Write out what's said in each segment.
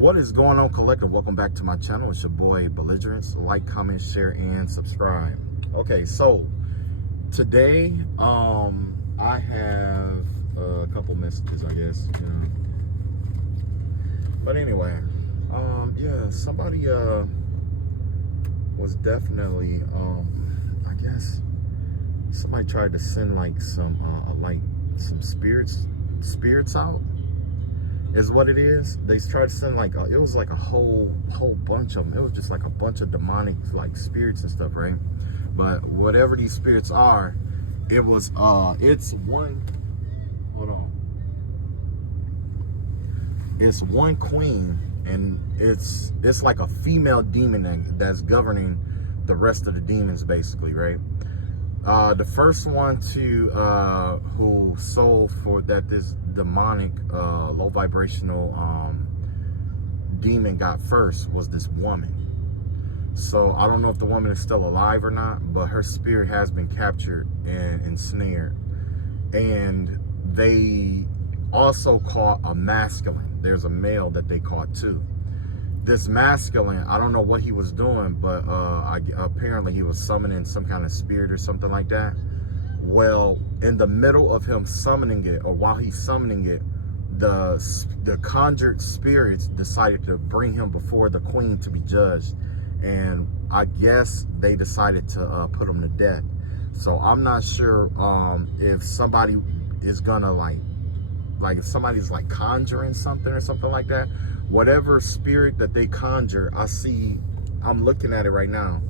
What is going on, collective? Welcome back to my channel. It's your boy Belligerence. Like, comment, share, and subscribe. Okay, so today I have a couple messages, I guess, you know. But anyway, yeah, somebody was definitely I guess somebody tried to send like some spirits out, is what it is. They tried to send like it was like a whole bunch of them. It was just like a bunch of demonic like spirits and stuff, right? But whatever these spirits are, it was it's one, hold on, it's one queen, and it's like a female demon that's governing the rest of the demons, basically, right? The first one to who sold for that this demonic low vibrational demon got first was this woman. So I don't know if the woman is still alive or not, but her spirit has been captured and ensnared. And they also caught a masculine. There's a male that they caught too. This masculine, I don't know what he was doing, but apparently he was summoning some kind of spirit or something like that. Well, in the middle of him summoning it, or while he's summoning it, the conjured spirits decided to bring him before the queen to be judged. And I guess they decided to put him to death. So I'm not sure if somebody is gonna like if somebody's like conjuring something or something like that. Whatever spirit that they conjure, I'm looking at it right now.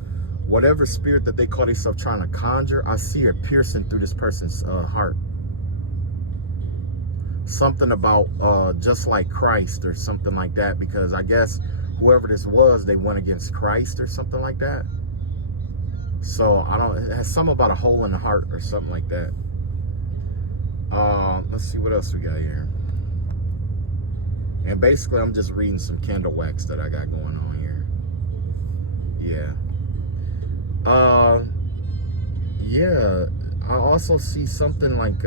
Whatever spirit that they call themselves trying to conjure, I see it piercing through this person's heart. Something about just like Christ or something like that, because I guess whoever this was, they went against Christ or something like that. So it has something about a hole in the heart or something like that. Let's see what else we got here. And basically, I'm just reading some candle wax that I got going on here. Yeah. Yeah. I also see something like,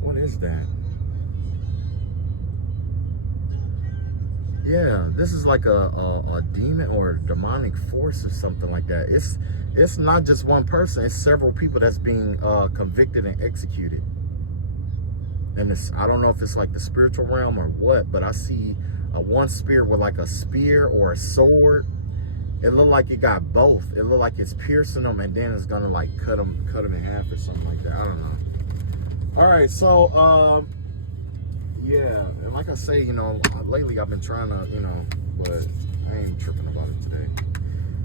what is that? Yeah, this is like a demon or a demonic force or something like that. It's not just one person. It's several people that's being convicted and executed. And I don't know if it's like the spiritual realm or what, but I see one spirit with like a spear or a sword. It looked like it got both. It looked like it's piercing them, and then it's gonna like cut them in half or something like that. I don't know. All right, so yeah, and like I say, you know, lately I've been trying to, you know, but I ain't tripping about it today.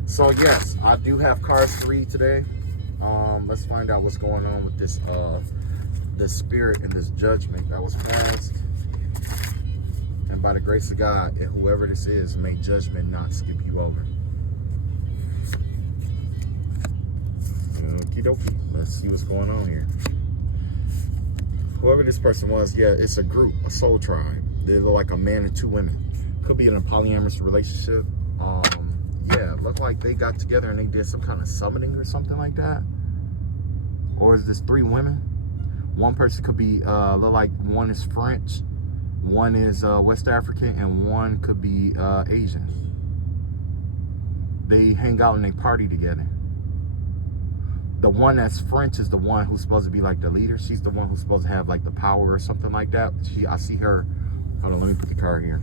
So yes, I do have cards to read today. Let's find out what's going on with this spirit and this judgment that was passed. And by the grace of God, and whoever this is, may judgment not skip you over. Okie dokie. Let's see what's going on here. Whoever this person was, yeah, it's a group, a soul tribe. They're like a man and two women. Could be in a polyamorous relationship. Yeah, look like they got together and they did some kind of summoning or something like that. Or is this three women? One person could be, look like one is French, one is West African, and one could be Asian. They hang out and they party together. The one that's French is the one who's supposed to be like the leader. She's the one who's supposed to have like the power or something like that. I see her, hold on, let me put the card here.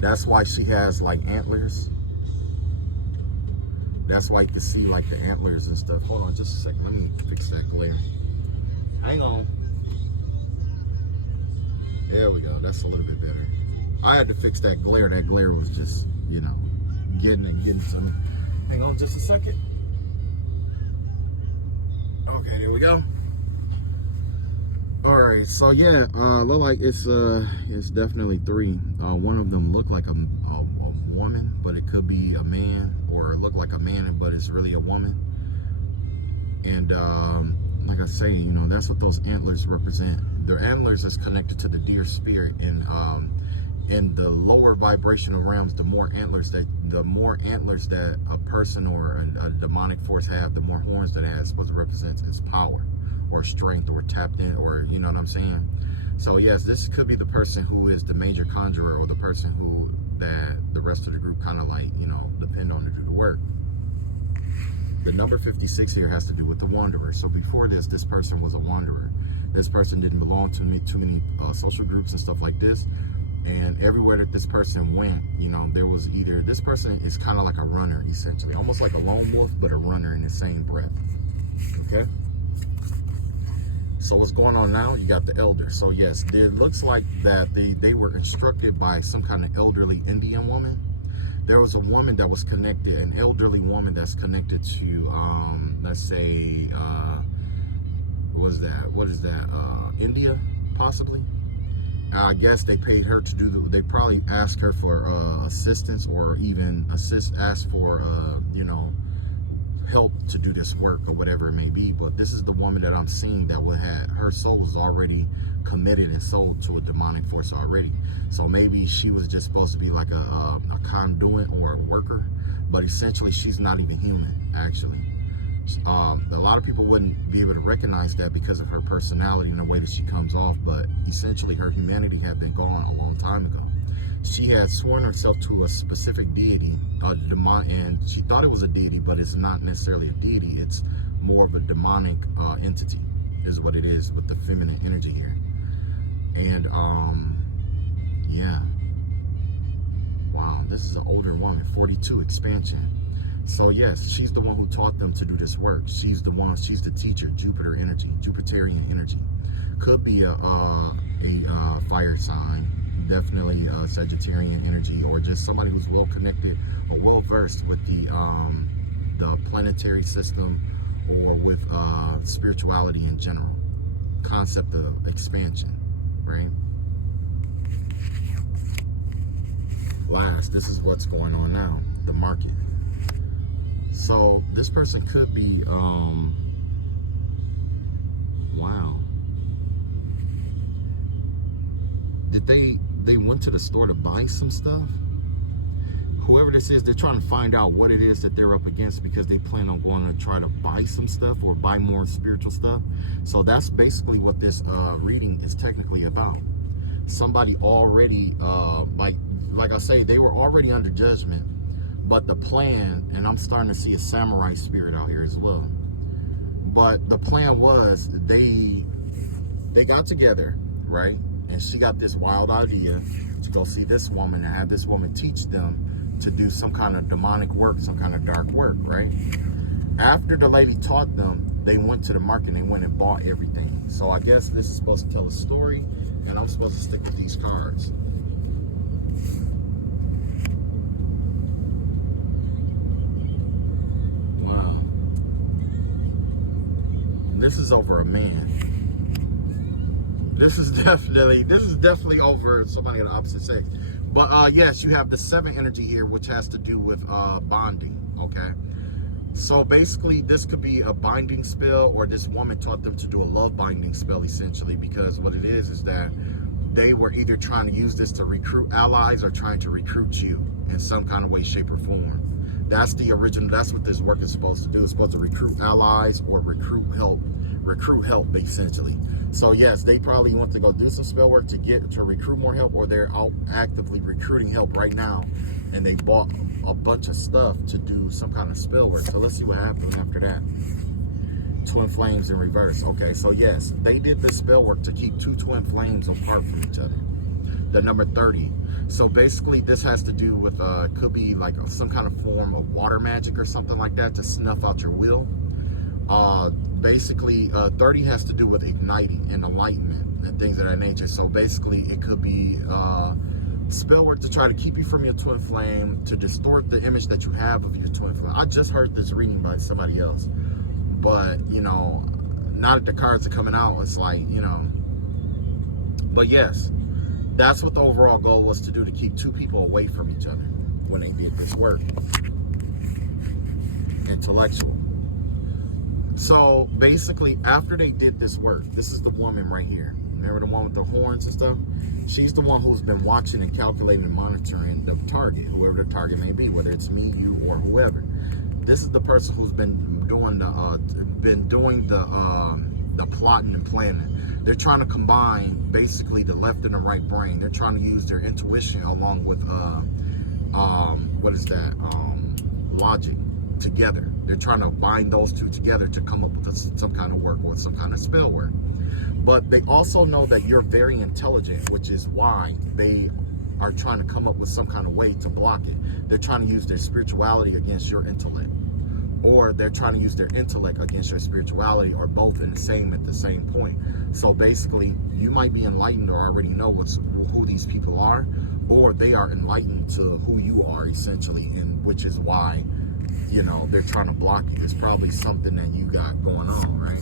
That's why she has like antlers. That's why you can see like the antlers and stuff. Hold on just a second, let me fix that glare. Hang on. There we go, that's a little bit better. I had to fix that glare. That glare was just, you know, getting to me. Hang on just a second. Okay, there we go. All right, so yeah, look like it's definitely three. One of them looked like a woman, but it could be a man, or look like a man, but it's really a woman. And like I say, you know, that's what those antlers represent. Their antlers is connected to the deer spirit, and in the lower vibrational realms, the more antlers that a person or a demonic force have, the more horns that it has, supposed to represent its power or strength or tapped in, or you know what I'm saying. So yes, this could be the person who is the major conjurer, or the person who that the rest of the group kind of like, you know, depend on to do the work. The number 56 here has to do with the wanderer. So before this person was a wanderer. This person didn't belong to too many social groups and stuff like this. And everywhere that this person went, you know, there was either, this person is kind of like a runner, essentially. Almost like a lone wolf, but a runner in the same breath. Okay? So what's going on now? You got the elder. So yes, it looks like that they were instructed by some kind of elderly Indian woman. There was a woman that was connected, an elderly woman that's connected to, let's say, what is that, India, possibly? I guess they paid her to do they probably asked her for assistance, or even asked for, you know, help to do this work or whatever it may be. But this is the woman that I'm seeing that her soul was already committed and sold to a demonic force already. So maybe she was just supposed to be like a conduit or a worker, but essentially she's not even human, actually. A lot of people wouldn't be able to recognize that because of her personality and the way that she comes off, but essentially her humanity had been gone a long time ago. She had sworn herself to a specific deity, and she thought it was a deity, but it's not necessarily a deity. It's more of a demonic entity, is what it is, with the feminine energy here. And yeah, wow, this is an older woman, 42 expansion. So yes, she's the one who taught them to do this work. She's the teacher, Jupiter energy, Jupiterian energy. Could be a fire sign, definitely Sagittarian energy, or just somebody who's well connected or well versed with the planetary system, or with spirituality in general. Concept of expansion, right? Last, this is what's going on now, the market. So this person could be, wow. Did they went to the store to buy some stuff? Whoever this is, they're trying to find out what it is that they're up against, because they plan on going to try to buy some stuff or buy more spiritual stuff. So that's basically what this reading is technically about. Somebody already, like I say, they were already under judgment. But the plan, and I'm starting to see a samurai spirit out here as well. But the plan was they got together, right? And she got this wild idea to go see this woman and have this woman teach them to do some kind of demonic work, some kind of dark work, right? After the lady taught them, they went to the market and they went and bought everything. So I guess this is supposed to tell a story, and I'm supposed to stick with these cards. This is over a man. This is definitely over somebody of the opposite sex. But yes, you have the 7 energy here, which has to do with bonding. Okay, so basically this could be a binding spell, or this woman taught them to do a love binding spell, essentially, because what it is that they were either trying to use this to recruit allies, or trying to recruit you in some kind of way, shape, or form. That's the original. That's what this work is supposed to do. It's supposed to recruit allies or recruit help, essentially. So yes, they probably want to go do some spell work to recruit more help, or they're out actively recruiting help right now, and they bought a bunch of stuff to do some kind of spell work. So let's see what happens after that. Twin flames in reverse. Okay, so yes, they did this spell work to keep 2 twin flames apart from each other. The number 30. So basically this has to do with could be like some kind of form of water magic or something like that, to snuff out your will. Basically 30 has to do with igniting and enlightenment and things of that nature. So basically it could be spell work to try to keep you from your twin flame, to distort the image that you have of your twin flame. I just heard this reading by somebody else, but you know, now that the cards are coming out, it's like, you know. But yes, that's what the overall goal was, to do, to keep 2 people away from each other when they did this work. Intellectual. So basically, after they did this work, this is the woman right here. Remember the one with the horns and stuff? She's the one who's been watching and calculating and monitoring the target, whoever the target may be, whether it's me, you, or whoever. This is the person who's been doing the plotting and planning. They're trying to combine basically the left and the right brain. They're trying to use their intuition along with what is that? Logic together. They're trying to bind those two together to come up with some kind of work or some kind of spell work. But they also know that you're very intelligent, which is why they are trying to come up with some kind of way to block it. They're trying to use their spirituality against your intellect, or they're trying to use their intellect against your spirituality, or both at the same point. So basically, you might be enlightened or already know who these people are, or they are enlightened to who you are essentially, and which is why, you know, they're trying to block you. It's probably something that you got going on, right?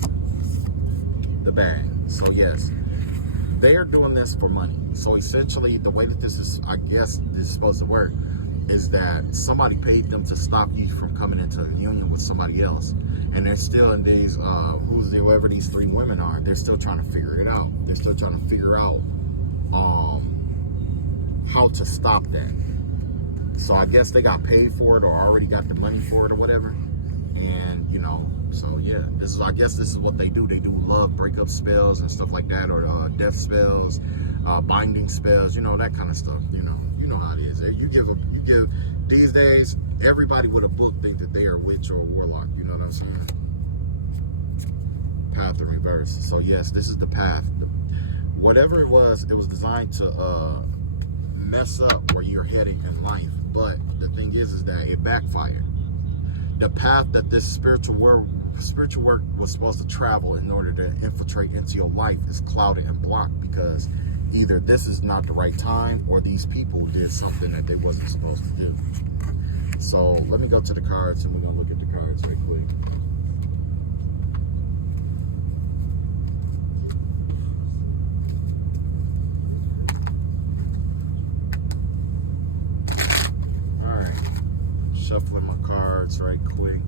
The bag. So yes, they are doing this for money. So essentially, the way that this is, I guess, this is supposed to work, is that somebody paid them to stop you from coming into a union with somebody else. And they're still in these, whoever these three women are, they're still trying to figure it out. They're still trying to figure out how to stop that. So I guess they got paid for it or already got the money for it or whatever. And, you know, so yeah, I guess this is what they do. They do love breakup spells and stuff like that, or death spells, binding spells, you know, that kind of stuff. You know how it is. You give these days, everybody with a book think that they are a witch or a warlock. You know what I'm saying? Path in reverse. So yes, this is the path. Whatever it was designed to mess up where you're heading in life. But the thing is that it backfired. The path that this spiritual work was supposed to travel in order to infiltrate into your life is clouded and blocked, because either this is not the right time, or these people did something that they wasn't supposed to do. So let me go to the cards and we're gonna look at the cards right quick. Shuffling my cards right quick.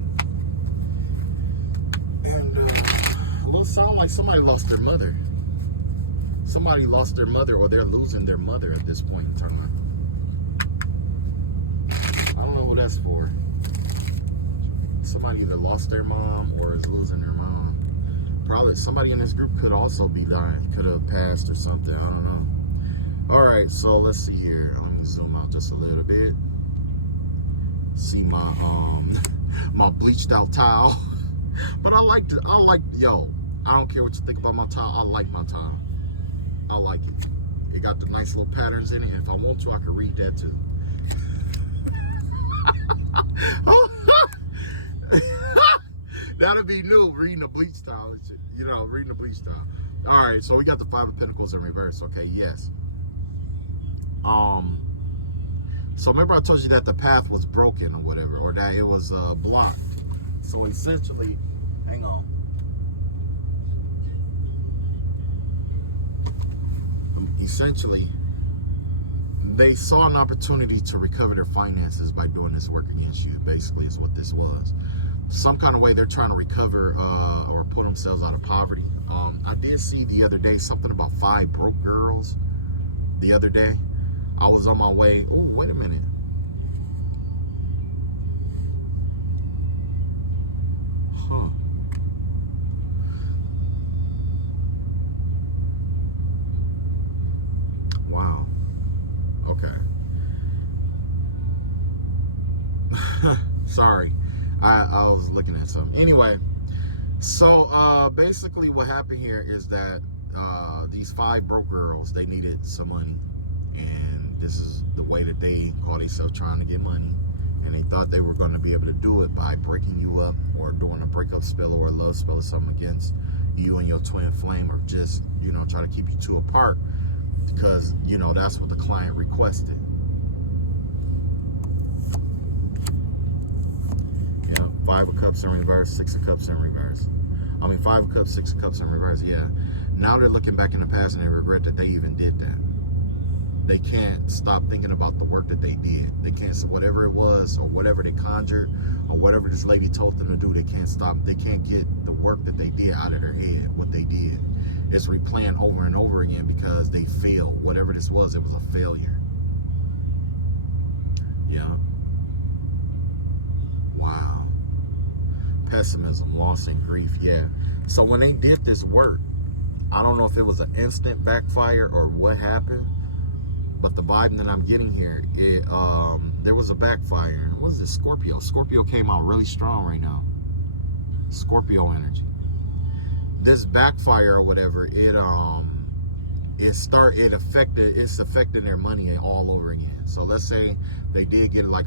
And a little sound like somebody lost their mother. Somebody lost their mother, or they're losing their mother at this point in time. I don't know who that's for. Somebody either lost their mom or is losing their mom. Probably somebody in this group could also be dying. Could have passed or something. I don't know. All right, so let's see here. Let me zoom out just a little bit. See my my bleached out towel. But I don't care what you think about my towel. I like my towel. I like it. It got the nice little patterns in it. If I want to, I can read that too. That'd be new, reading a bleached towel. You know, reading a bleached towel. All right, so we got the Five of Pentacles in reverse. Okay, yes. So remember I told you that the path was broken or whatever, or that it was blocked. So essentially, hang on. Essentially, they saw an opportunity to recover their finances by doing this work against you, basically is what this was. Some kind of way they're trying to recover or pull themselves out of poverty. I did see the other day something about 5 broke girls the other day. I was on my way. Oh, wait a minute. Huh. Wow. Okay. Sorry. I was looking at something. Anyway, so basically what happened here is that these 5 broke girls, they needed some money. And this is the way that they call themselves trying to get money. And they thought they were going to be able to do it by breaking you up, or doing a breakup spell or a love spell or something against you and your twin flame, or just, you know, try to keep you two apart, because, you know, that's what the client requested. Yeah, 5 of Cups in reverse, 6 of Cups in reverse. I mean, 5 of Cups, 6 of Cups in reverse, yeah. Now they're looking back in the past and they regret that they even did that. They can't stop thinking about the work that they did. They can't, whatever it was, or whatever they conjured, or whatever this lady told them to do, they can't stop. They can't get the work that they did out of their head, what they did. It's replaying over and over again because they failed. Whatever this was, it was a failure. Yeah. Wow. Pessimism, loss, and grief, yeah. So when they did this work, I don't know if it was an instant backfire or what happened, but the vibe that I'm getting here, there was a backfire. What is this? Scorpio. Scorpio came out really strong right now. Scorpio energy. This backfire or whatever, it's affecting their money all over again. So let's say they did get like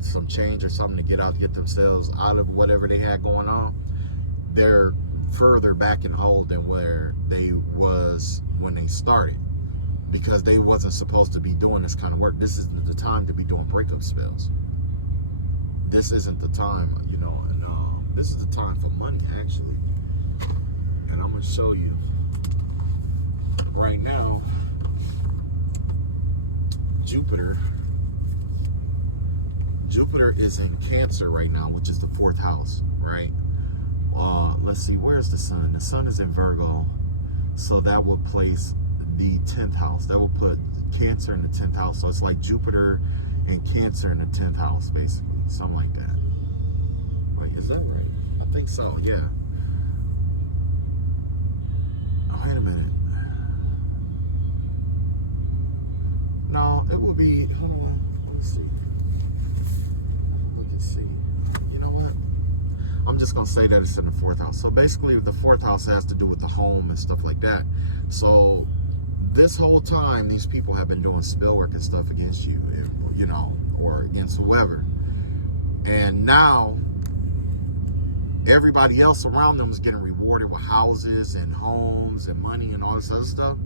some change or something to get themselves out of whatever they had going on. They're further back in hold than where they was when they started, because they wasn't supposed to be doing this kind of work. This isn't the time to be doing breakup spells. This isn't the time, you know, and this is the time for money, actually. And I'm gonna show you right now. Jupiter is in Cancer right now, which is the 4th house, right? Let's see, where's the sun? The sun is in Virgo, so that would place the 10th house. That would put Cancer in the 10th house. So it's like Jupiter and Cancer in the 10th house, basically, something like that. Wait, is that right? I think so, yeah. Oh, wait a minute. No, it will be, hold on, let's see. Let's see. You know what? I'm just going to say that it's in the 4th house. So basically, the 4th house has to do with the home and stuff like that. So this whole time, these people have been doing spell work and stuff against you, you know, or against whoever. And now, everybody else around them is getting rewarded with houses and homes and money and all this other stuff.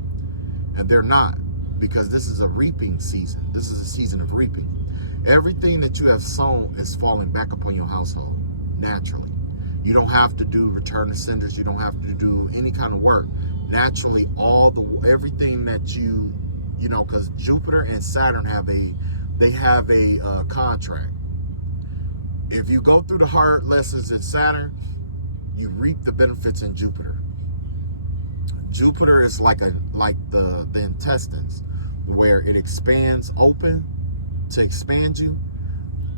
And they're not. Because this is a reaping season. This is a season of reaping. Everything that you have sown is falling back upon your household naturally. You don't have to do return to senders. You don't have to do any kind of work. Naturally, everything that you know, because Jupiter and Saturn have a contract. If you go through the hard lessons in Saturn, you reap the benefits in Jupiter. Jupiter is like the intestines, where it expands open to expand you,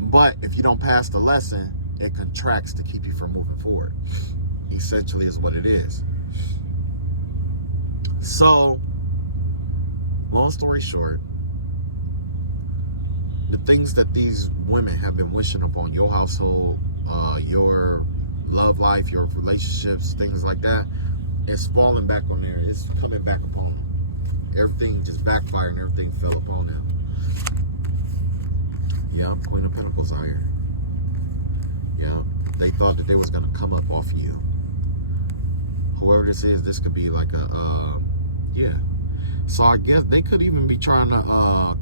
but if you don't pass the lesson, it contracts to keep you from moving forward. Essentially is what it is. So, long story short, the things that these women have been wishing upon your household, your love life, your relationships, things like that, it's falling back on there. It's coming back upon them. Everything just backfired and everything fell upon them. Yeah, Queen of Pentacles out here. Yeah, they thought that they was going to come up off you. Whoever this is, this could be like yeah. So I guess they could even be trying to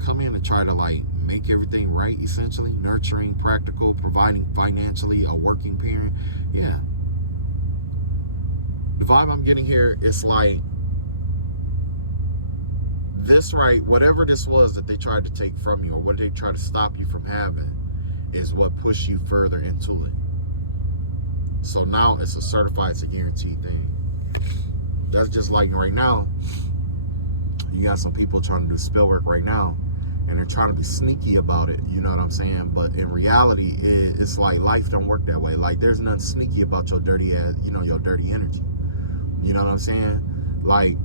come in and try to like make everything right, essentially. Nurturing, practical, providing financially, a working parent. Yeah. The vibe I'm getting here is like this, right? Whatever this was that they tried to take from you, or what they tried to stop you from having, is what pushed you further into it. So now it's a certified, it's a guaranteed thing. That's just like right now, you got some people trying to do spell work right now, and they're trying to be sneaky about it, you know what I'm saying? But in reality, it's like life don't work that way. Like there's nothing sneaky about your dirty ass, you know, your dirty energy. You know what I'm saying? Like,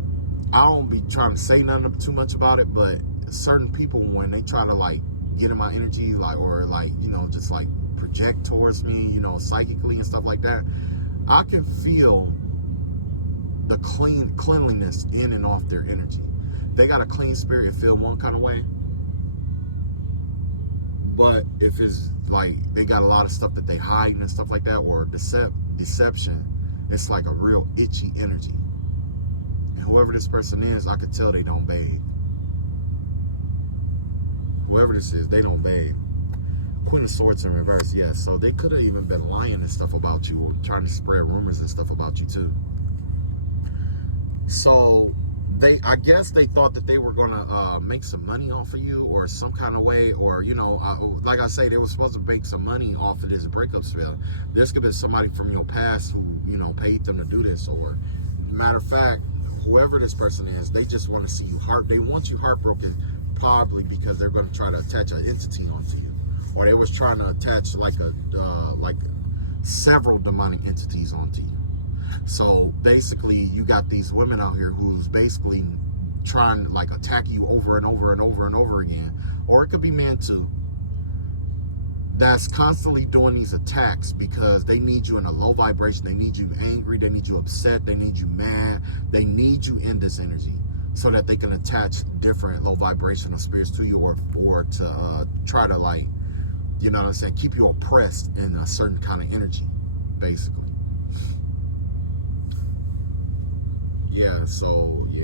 I don't be trying to say nothing too much about it, but certain people, when they try to like get in my energy, like, or like, you know, just like project towards me, you know, psychically and stuff like that, I can feel the cleanliness in and off their energy. They got a clean spirit and feel one kind of way. But if it's like they got a lot of stuff that they hide and stuff like that, or deception, it's like a real itchy energy. And whoever this person is, I could tell they don't bathe. Whoever this is, they don't bathe. Queen of Swords in reverse, yes. So they could have even been lying and stuff about you, or trying to spread rumors and stuff about you too. So I guess they thought that they were gonna make some money off of you, or some kind of way, or you know, like I say, they were supposed to make some money off of this breakup spell. This could be somebody from your past who, you know, paid them to do this, or matter of fact, whoever this person is, they just want to see you they want you heartbroken, probably because they're going to try to attach an entity onto you, or they was trying to attach like several demonic entities onto you. So basically, you got these women out here who's basically trying to like attack you over and over and over and over again, or it could be men too, that's constantly doing these attacks because they need you in a low vibration. They need you angry. They need you upset. They need you mad. They need you in this energy so that they can attach different low vibrational spirits to you, or to try to, like, you know what I'm saying, keep you oppressed in a certain kind of energy, basically. Yeah, so, yeah.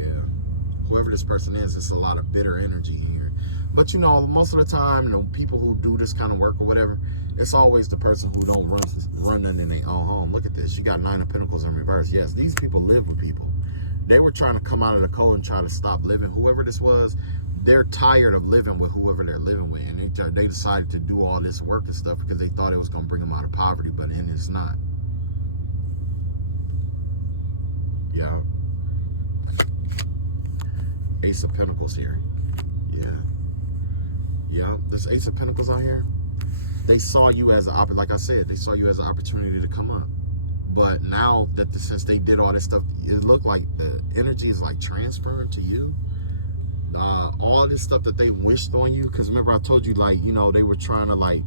Whoever this person is, it's a lot of bitter energy here. But, you know, most of the time, you know, people who do this kind of work or whatever, it's always the person who don't run in their own home. Look at this. You got 9 of Pentacles in reverse. Yes, these people live with people. They were trying to come out of the code and try to stop living. Whoever this was, they're tired of living with whoever they're living with. And they decided to do all this work and stuff because they thought it was going to bring them out of poverty, but it's not. Yeah. Ace of Pentacles here. Yeah, this Ace of Pentacles out here, they saw you as like I said, they saw you as an opportunity to come up. But now that since they did all this stuff, it looked like the energy is like transferring to you. All this stuff that they wished on you, because remember I told you, like, you know, they were trying to like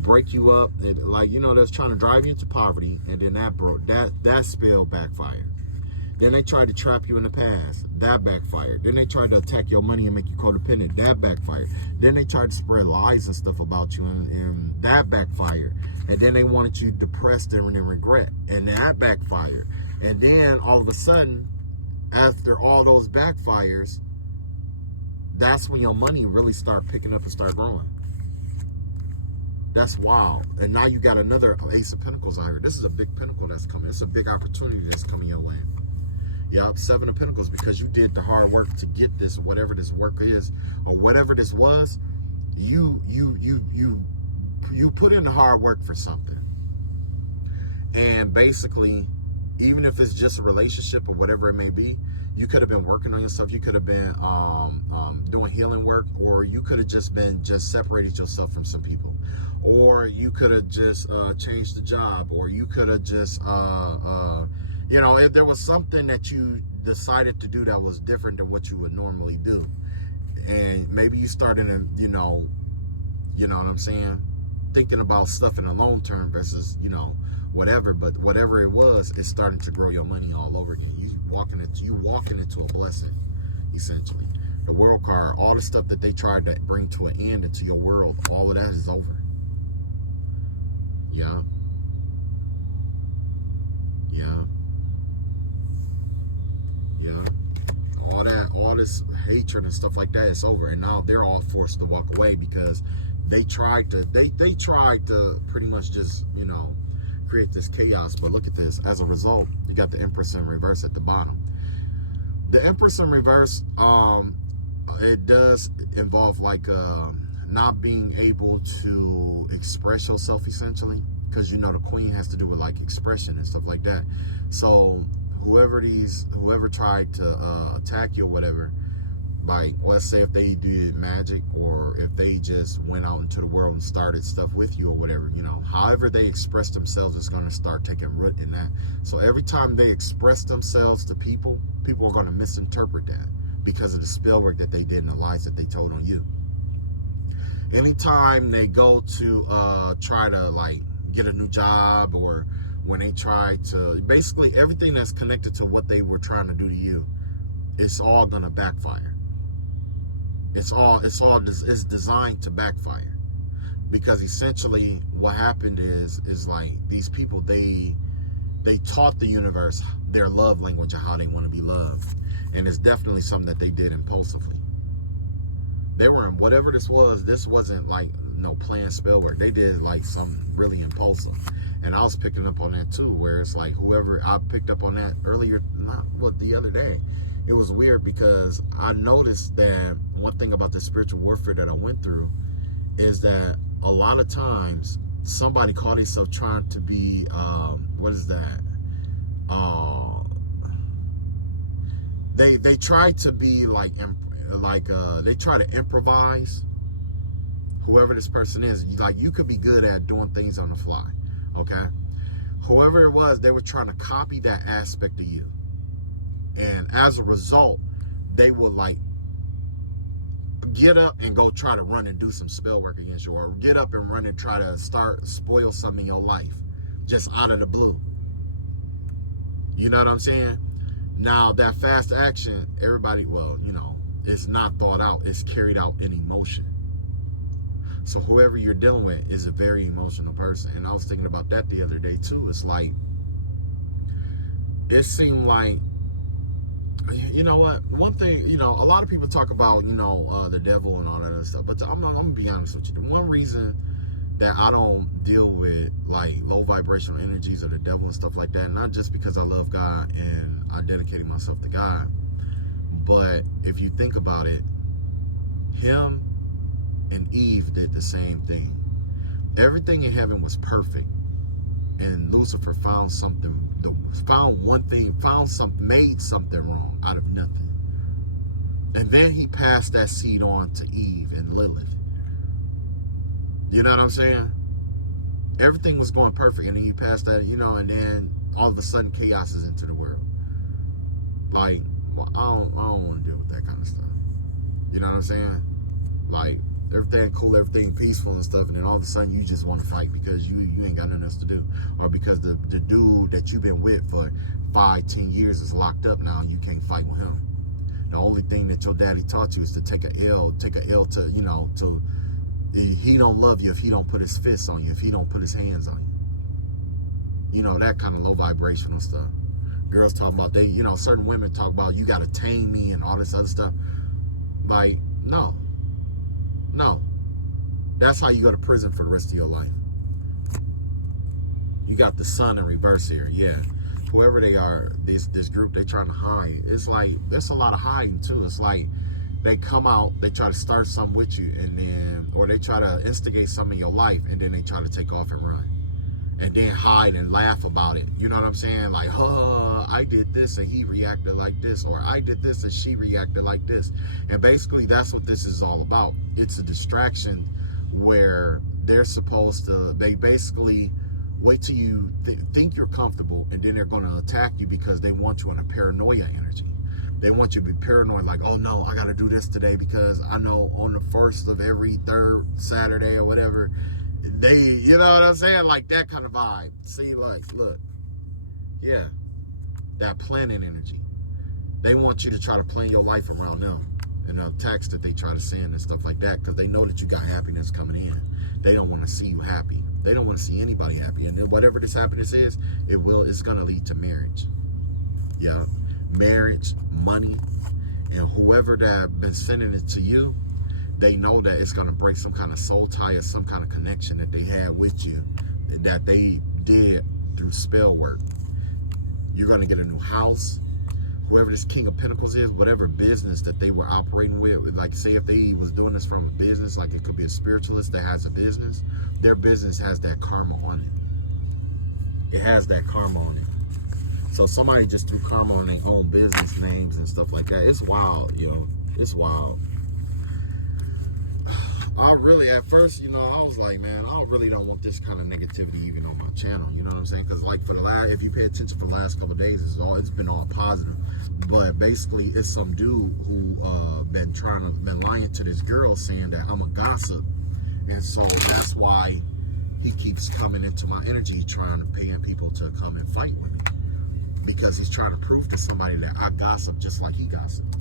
break you up, and, like, you know, they was trying to drive you into poverty, and then that spell backfired. Then they tried to trap you in the past. That backfired. Then they tried to attack your money and make you codependent. That backfired. Then they tried to spread lies and stuff about you, and that backfired. And then they wanted you depressed and in regret, and that backfired. And then all of a sudden, after all those backfires, that's when your money really start picking up and start growing. That's wild. And now you got another Ace of Pentacles out here. This is a big pentacle that's coming. It's a big opportunity that's coming your way. Yep, 7 of Pentacles, because you did the hard work to get this, whatever this work is, or whatever this was. You put in the hard work for something. And basically, even if it's just a relationship or whatever it may be, you could have been working on yourself. You could have been doing healing work, or you could have just separated yourself from some people, or you could have just changed the job, or you could have just you know, if there was something that you decided to do that was different than what you would normally do, and maybe you started to, you know what I'm saying, thinking about stuff in the long term versus, you know, whatever. But whatever it was, it's starting to grow your money all over again. You walking into a blessing, essentially. The World card, all the stuff that they tried to bring to an end into your world, all of that is over. Yeah. All this hatred and stuff like that is over, and now they're all forced to walk away because they tried to pretty much just, you know, create this chaos. But look at this. As a result, you got the Empress in reverse at the bottom. The Empress in reverse, it does involve like not being able to express yourself, essentially, because, you know, the Queen has to do with like expression and stuff like that. So whoever tried to attack you or whatever, like, let's say if they did magic, or if they just went out into the world and started stuff with you or whatever, you know, however they express themselves is going to start taking root in that. So every time they express themselves to people are going to misinterpret that because of the spell work that they did and the lies that they told on you. Anytime they go to try to like get a new job, or when they try to, basically everything that's connected to what they were trying to do to you, it's all gonna backfire. It's designed to backfire, because essentially what happened is like these people, they taught the universe their love language of how they want to be loved, and it's definitely something that they did impulsively. They were in whatever this was. This wasn't like no planned spell work. They did like something really impulsive. And I was picking up on that too, where it's like whoever, I picked up on that earlier, the other day. It was weird because I noticed that one thing about the spiritual warfare that I went through is that a lot of times somebody called themselves trying to be, what is that? They try to be like they try to improvise. Whoever this person is, like, you could be good at doing things on the fly. Okay, whoever it was, they were trying to copy that aspect of you. And as a result, they will like get up and go try to run and do some spell work against you, or get up and run and try to spoil something in your life just out of the blue. You know what I'm saying? Now that fast action, everybody, well, you know, it's not thought out, it's carried out in emotion. So whoever you're dealing with is a very emotional person. And I was thinking about that the other day too. It's like, it seemed like, you know what, one thing, you know, a lot of people talk about, you know, the devil and all that other stuff, but I'm gonna be honest with you. The one reason that I don't deal with like low vibrational energies or the devil and stuff like that, not just because I love God and I dedicated myself to God, but if you think about it, him and Eve did the same thing. Everything in heaven was perfect, and Lucifer found something, made something wrong out of nothing. And then he passed that seed on to Eve and Lilith. You know what I'm saying? Everything was going perfect, and then he passed that, you know, and then all of a sudden chaos is into the world. Like, well, I don't want to deal with that kind of stuff. You know what I'm saying? Like, everything cool, everything peaceful and stuff, and then all of a sudden you just want to fight because you ain't got nothing else to do, or because the dude that you've been with for 5-10 years is locked up now and you can't fight with him. The only thing that your daddy taught you is to take a L to, you know, to, he don't love you if he don't put his fists on you, if he don't put his hands on you. You know, that kind of low vibrational stuff. Girls talk about, they, you know, certain women talk about, you got to tame me and all this other stuff. Like, no. That's how you go to prison for the rest of your life. You got the sun in reverse here. Yeah, whoever they are, this group, they trying to hide. It's like, there's a lot of hiding too. It's like they come out, they try to start something with you, and then, or they try to instigate something in your life, and then they try to take off and run, and then hide and laugh about it. You know what I'm saying? Like, I did this and he reacted like this, or I did this and she reacted like this. And basically that's what this is all about. It's a distraction where they're supposed to, they basically wait till you think you're comfortable, and then they're going to attack you because they want you on a paranoia energy. They want you to be paranoid, like, oh no, I got to do this today because I know on the first of every third Saturday or whatever, they, you know what I'm saying? Like that kind of vibe. See, like, look, yeah, that planning energy. They want you to try to plan your life around them and the attacks that they try to send and stuff like that, because they know that you got happiness coming in. They don't want to see you happy. They don't want to see anybody happy. And then whatever this happiness is, it's going to lead to marriage. Yeah, marriage, money, and whoever that been sending it to you, they know that it's going to break some kind of soul tie or some kind of connection that they had with you, that they did through spell work. You're going to get a new house. Whoever this King of Pentacles is, whatever business that they were operating with, like say if they was doing this from a business, like it could be a spiritualist that has a business, their business has that karma on it. It has that karma on it. So somebody just threw karma on their own business names and stuff like that. It's wild, yo. It's wild. I really, at first, you know, I was like, man, I really don't want this kind of negativity even on my channel. You know what I'm saying? Because like for the last, if you pay attention for the last couple of days, it's been all positive. But basically, it's some dude who been lying to this girl, saying that I'm a gossip, and so that's why he keeps coming into my energy, trying to pay people to come and fight with me, because he's trying to prove to somebody that I gossip just like he gossiped.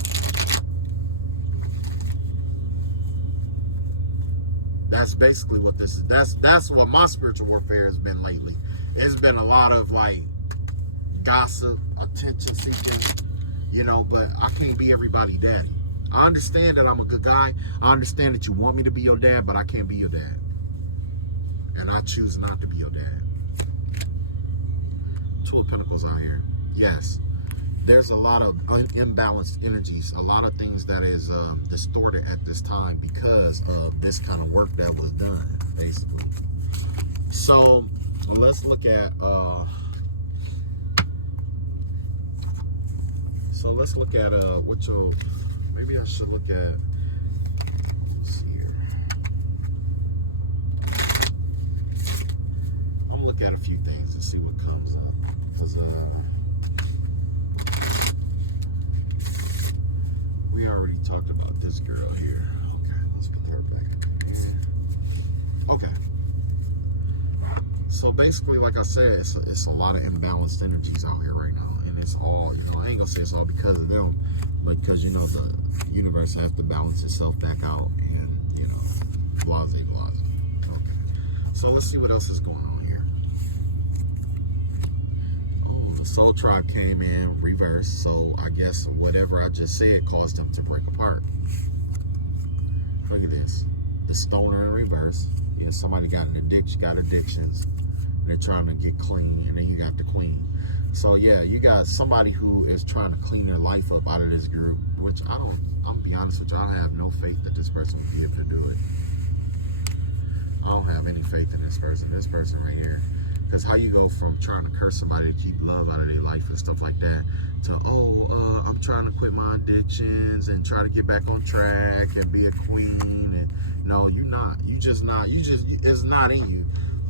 That's basically what this is. That's what my spiritual warfare has been lately. It's been a lot of like gossip, attention seeking, you know, but I can't be everybody's daddy. I understand that I'm a good guy. I understand that you want me to be your dad, but I can't be your dad. And I choose not to be your dad. Two of Pentacles out here. Yes. There's a lot of imbalanced energies, a lot of things that is distorted at this time because of this kind of work that was done, basically. So let's look at what your, maybe I should look at, let's see here. I'm gonna look at a few things and see what comes. talked about this girl here. Okay, let's put her back here. Okay. So basically, like I said, it's a lot of imbalanced energies out here right now, and it's all, you know, I ain't gonna say it's all because of them, but because, you know, the universe has to balance itself back out, and, you know, blase. Okay. So let's see what else is going on here. Oh, the Soul Tribe came in reverse, so I guess whatever I just said caused them to break apart. Look at this. The Stoner in reverse. Yeah, somebody got addictions. They're trying to get clean, and then you got the Queen. So yeah, you got somebody who is trying to clean their life up out of this group, which I'm gonna be honest with you, I have no faith that this person will be able to do it. I don't have any faith in this person right here. Because how you go from trying to curse somebody to keep love out of their life and stuff like that to, I'm trying to quit my addictions and try to get back on track and be a queen. And no, you're not. It's not in you.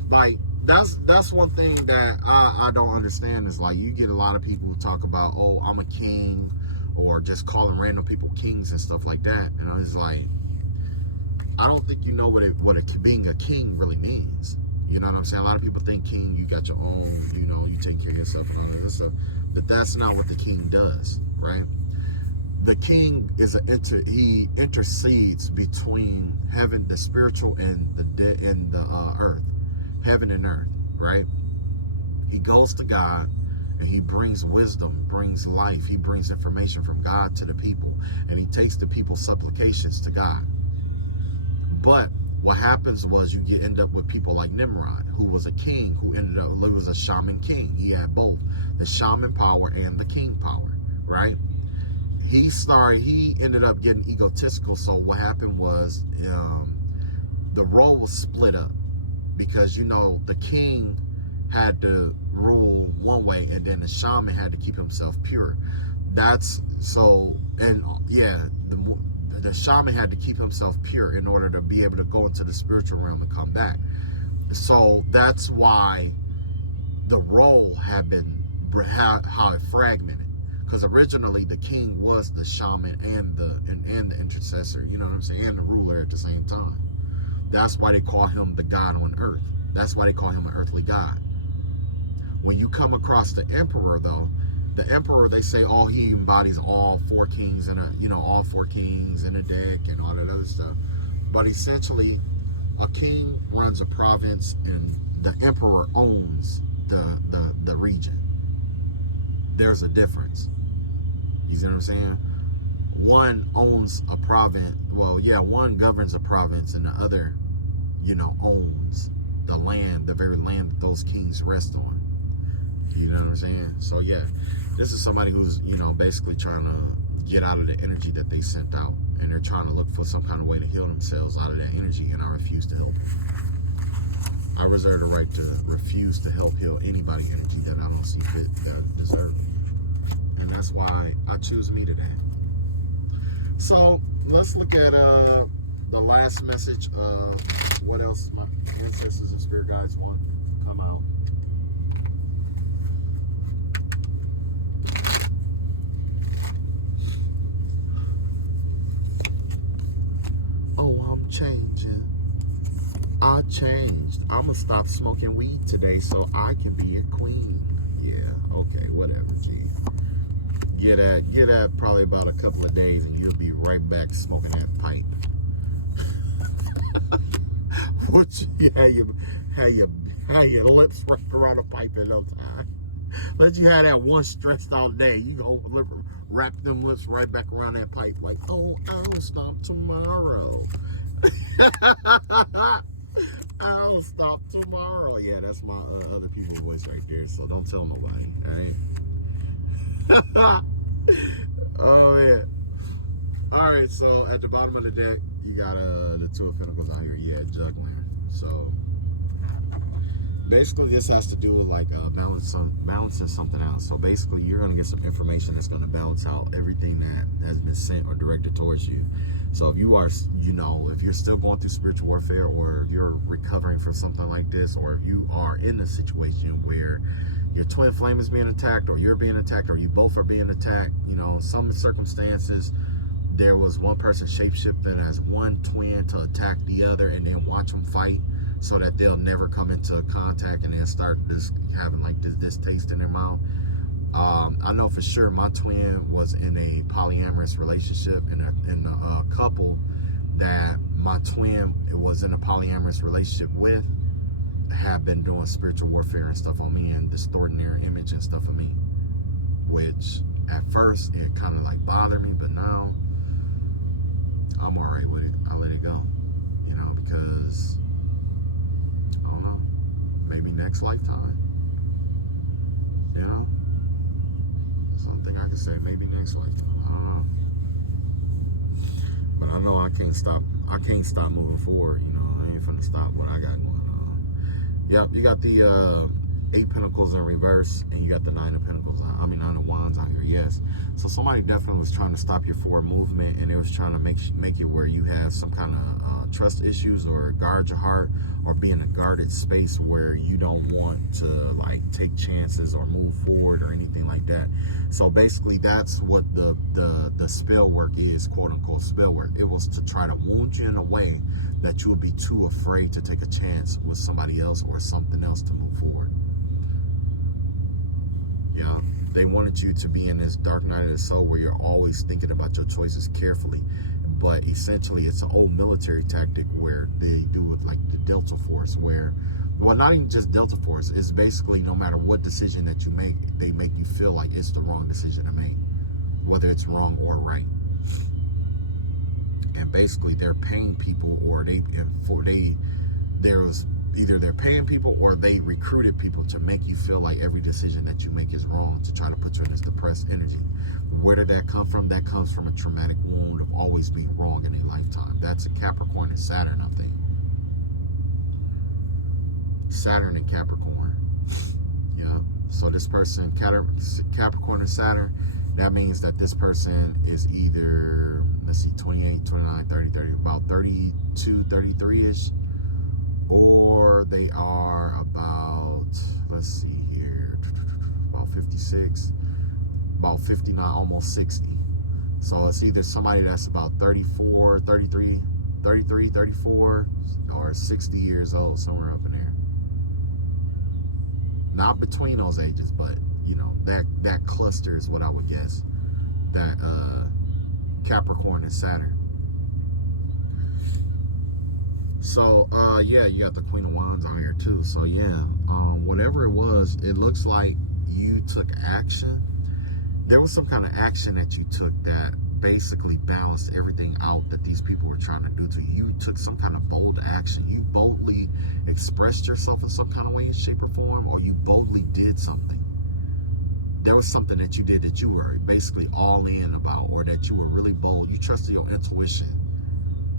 Like, that's one thing that I don't understand is, like, you get a lot of people who talk about, I'm a king, or just calling random people kings and stuff like that. And I was like, I don't think you know what being a king really means. You know what I'm saying? A lot of people think king, you got your own, you know, you take care of yourself and all that stuff. But that's not what the king does, right? The king is he intercedes between heaven, the spiritual, and the earth, heaven and earth, right? He goes to God and he brings wisdom, brings life, he brings information from God to the people, and he takes the people's supplications to God. But what happens was you end up with people like Nimrod, who was a king, who was a shaman king. He had both the shaman power and the king power, right? He ended up getting egotistical. So what happened was the role was split up because, you know, the king had to rule one way and then the shaman had to keep himself pure. The shaman had to keep himself pure in order to be able to go into the spiritual realm and come back. So that's why the role had been how it fragmented. Because originally the king was the shaman and the intercessor, you know what I'm saying, and the ruler at the same time. That's why they call him the God on earth. That's why they call him an earthly god. When you come across the emperor, though, the emperor, they say, he embodies all four kings in a deck and all that other stuff. But essentially, a king runs a province and the emperor owns the region. There's a difference. You see what I'm saying? One owns a province. Well, yeah, one governs a province and the other, you know, owns the land, the very land that those kings rest on. You know what I'm saying? So yeah, this is somebody who's, you know, basically trying to get out of the energy that they sent out, and they're trying to look for some kind of way to heal themselves out of that energy, and I refuse to help them. I reserve the right to refuse to help heal anybody energy that I don't see fit that deserve it. And that's why I choose me today. So let's look at the last message of what else my ancestors and spirit guides want to come out. I'm changing. I changed. I'm gonna stop smoking weed today so I can be a queen. Yeah, okay, whatever, G. Get at probably about a couple of days and you'll be right back smoking that pipe. What you have your lips wrapped around a pipe in no time. Let you have that one stressed out day. You gonna wrap them lips right back around that pipe like, I'll stop tomorrow. I'll stop tomorrow. Yeah, that's my other people's voice right there. So don't tell nobody. All right. Oh yeah. All right. So at the bottom of the deck, you got the Two of Pentacles out here. Yeah, juggling. So basically, this has to do with like balancing something out. So basically, you're gonna get some information that's gonna balance out everything that has been sent or directed towards you. So if you are, if you're still going through spiritual warfare, or you're recovering from something like this, or if you are in a situation where your twin flame is being attacked, or you're being attacked, or you both are being attacked, some circumstances, there was one person shapeshifted as one twin to attack the other and then watch them fight so that they'll never come into contact and they'll start this having like this taste in their mouth. I know for sure my twin was in a polyamorous relationship, in a couple that my twin was in a polyamorous relationship with have been doing spiritual warfare and stuff on me and distorting their image and stuff of me, which at first it kind of like bothered me, but now I'm all right with it. I let it go, you know, because I don't know, maybe next lifetime, you know, something I could say, maybe next lifetime. I don't know, but I know I can't stop moving forward. You know, I ain't finna stop what I got going on. Yep, you got the 8 Pentacles in reverse, and you got the 9 of Pentacles. I mean 9 of Wands out here. Yes. So somebody definitely was trying to stop your forward movement, and it was trying to make it where you have some kind of trust issues, or guard your heart, or be in a guarded space where you don't want to like take chances or move forward or anything like that. So basically, that's what the spell work is, quote unquote spell work. It was to try to wound you in a way that you would be too afraid to take a chance with somebody else or something else to move forward. Yeah, they wanted you to be in this dark night of the soul where you're always thinking about your choices carefully. But essentially, it's an old military tactic where they do with like the Delta Force, where, well, not even just Delta Force. It's basically no matter what decision that you make, they make you feel like it's the wrong decision to make, whether it's wrong or right. And basically, they're paying people, or either they're paying people or they recruited people to make you feel like every decision that you make is wrong, to try to put you in this depressed energy. Where did that come from? That comes from a traumatic wound of always being wrong in a lifetime. That's a Capricorn and Saturn, I think. Saturn and Capricorn. Yeah. So this person, Capricorn and Saturn, that means that this person is either, let's see, 28, 29, 30, about 32, 33-ish. Or they are about, let's see here, about 56, about 59, almost 60. So it's either somebody that's about 34, 34, or 60 years old, somewhere up in there. Not between those ages, but, you know, that cluster is what I would guess. That Capricorn and Saturn. So, yeah, you got the Queen of Wands out here too. So, yeah, whatever it was, it looks like you took action. There was some kind of action that you took that basically balanced everything out that these people were trying to do to you. You took some kind of bold action. You boldly expressed yourself in some kind of way, shape, or form, or you boldly did something. There was something that you did that you were basically all in about, or that you were really bold. You trusted your intuition.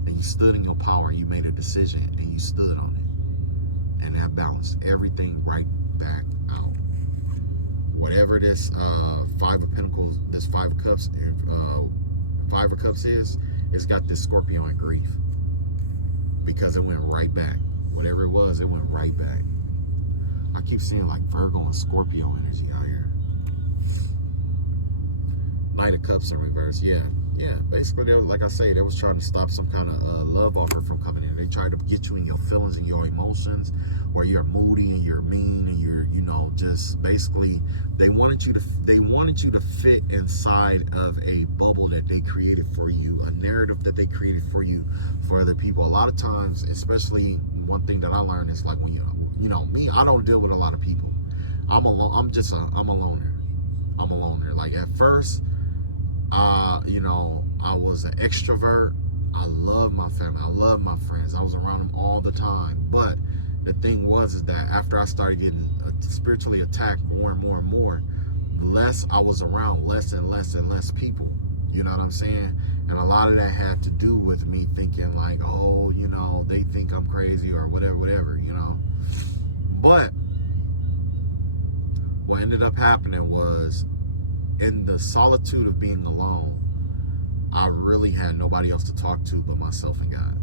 And you stood in your power, you made a decision, and you stood on it. And that balanced everything right back out. Whatever this 5 of Pentacles, this 5 of Cups, 5 of Cups is, it's got this Scorpio in grief. Because it went right back. Whatever it was, it went right back. I keep seeing like Virgo and Scorpio energy out here. Knight of Cups in reverse, yeah. Yeah, basically, they were, like I say, they was trying to stop some kind of love offer from coming in. They tried to get you in your feelings and your emotions, where you're moody and you're mean and you're, you know, just basically they wanted you to fit inside of a bubble that they created for you, a narrative that they created for you, for other people. A lot of times, especially one thing that I learned is like when you know me, I don't deal with a lot of people. I'm a loner. Like at first, you know, I was an extrovert. I love my family. I love my friends. I was around them all the time. But the thing was that after I started getting spiritually attacked more and more and more, less I was around, less and less and less people. You know what I'm saying? And a lot of that had to do with me thinking like, oh, you know, they think I'm crazy or whatever, you know. But what ended up happening was, in the solitude of being alone, I really had nobody else to talk to but myself and God.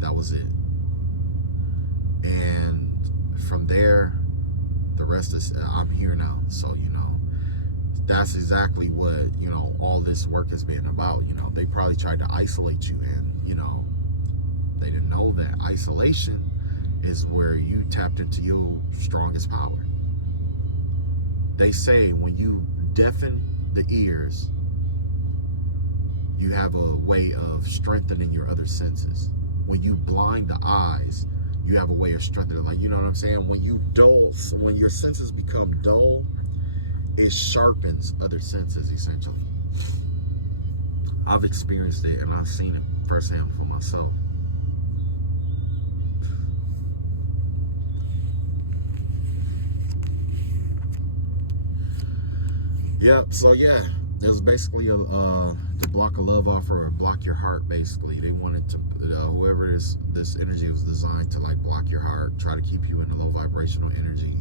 That was it. And from there, the rest is, I'm here now. So, you know, that's exactly what, you know, all this work has been about. You know, they probably tried to isolate you, and, you know, they didn't know that isolation is where you tapped into your strongest power. They say when you deafen the ears, you have a way of strengthening your other senses. When you blind the eyes, you have a way of strengthening, like, you know what I'm saying? When you dull, when your senses become dull, it sharpens other senses, essentially. I've experienced it, and I've seen it firsthand for myself. Yep, so yeah, it was basically to block a love offer or block your heart. Basically, they wanted to whoever this energy was designed to, like, block your heart, try to keep you in a low vibrational energy.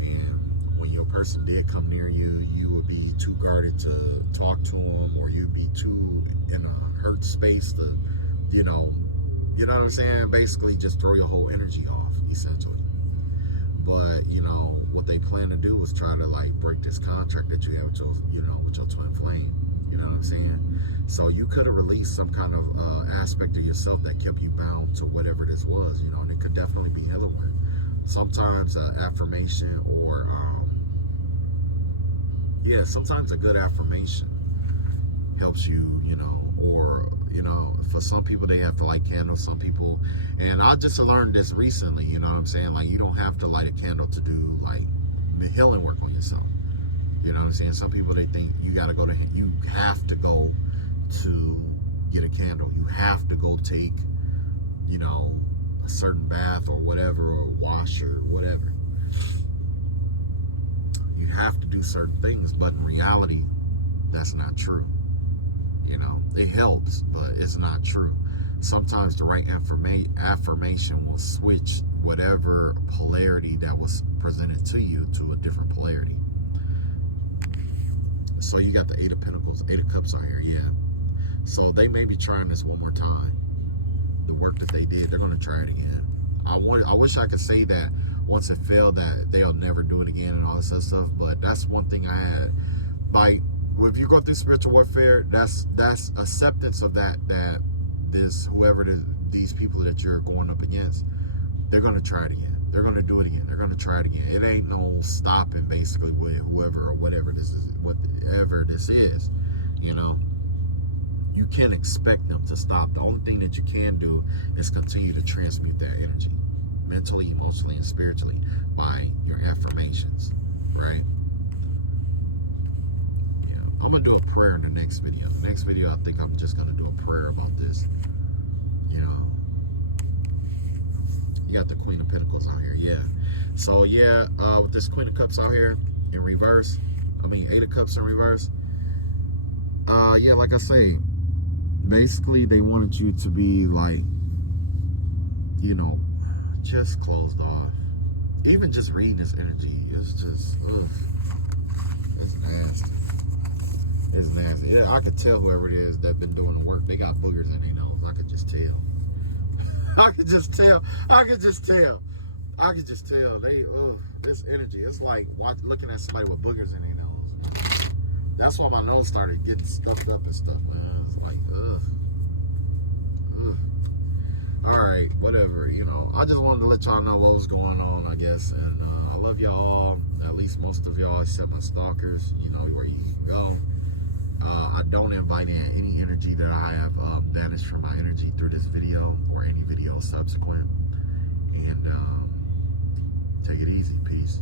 And when your person did come near you, you would be too guarded to talk to them, or you'd be too in a hurt space to, you know what I'm saying? Basically, just throw your whole energy off, essentially. But, you know, what they plan to do is try to, like, break this contract that you have with your, you know, with your twin flame. You know what I'm saying? So you could have released some kind of aspect of yourself that kept you bound to whatever this was. You know, and it could definitely be another one. Sometimes affirmation, or yeah, sometimes a good affirmation helps you, you know, or, you know, for some people they have to light candles, some people, and I just learned this recently, you know what I'm saying? Like, you don't have to light a candle to do, like, the healing work on yourself. You know what I'm saying? Some people, they think you have to go to get a candle. You have to go take, you know, a certain bath or whatever, or wash or whatever. You have to do certain things, but in reality, that's not true. You know, it helps, but it's not true. Sometimes the right affirmation will switch whatever polarity that was presented to you to a different polarity. So you got the Eight of Pentacles, Eight of Cups on here, yeah. So they may be trying this one more time. The work that they did, they're going to try it again. I wish I could say that once it failed that they'll never do it again and all this other stuff, but that's one thing I had. Like, if you go through spiritual warfare, that's acceptance of that these people that you're going up against, they're going to try it again. They're going to do it again. They're going to try it again. It ain't no stopping, basically, with whoever or whatever this is, you know. You can't expect them to stop. The only thing that you can do is continue to transmute their energy, mentally, emotionally, and spiritually, by your affirmations, right? Yeah. I'm going to do a prayer in the next video. The next video, I think I'm just going to do a prayer about this. You know, you got the Queen of Pentacles out here, yeah. So, yeah, with this Queen of Cups out here in reverse, Eight of Cups in reverse, yeah, like I say, basically they wanted you to be, like, you know, just closed off. Even just reading this energy is just, ugh, it's nasty. It's nasty. Yeah, I could tell whoever it is that been doing the work, they got boogers in their nose. I could just tell. I could just tell. They, this energy, it's like looking at somebody with boogers in their nose. That's why my nose started getting stuffed up and stuff, man. It's like, ugh. All right, whatever, you know. I just wanted to let y'all know what was going on, I guess. And I love y'all, at least most of y'all, except my stalkers, you know, where you can go. I don't invite in any energy that I have banished from my energy through this video or any video subsequent. And take it easy. Peace.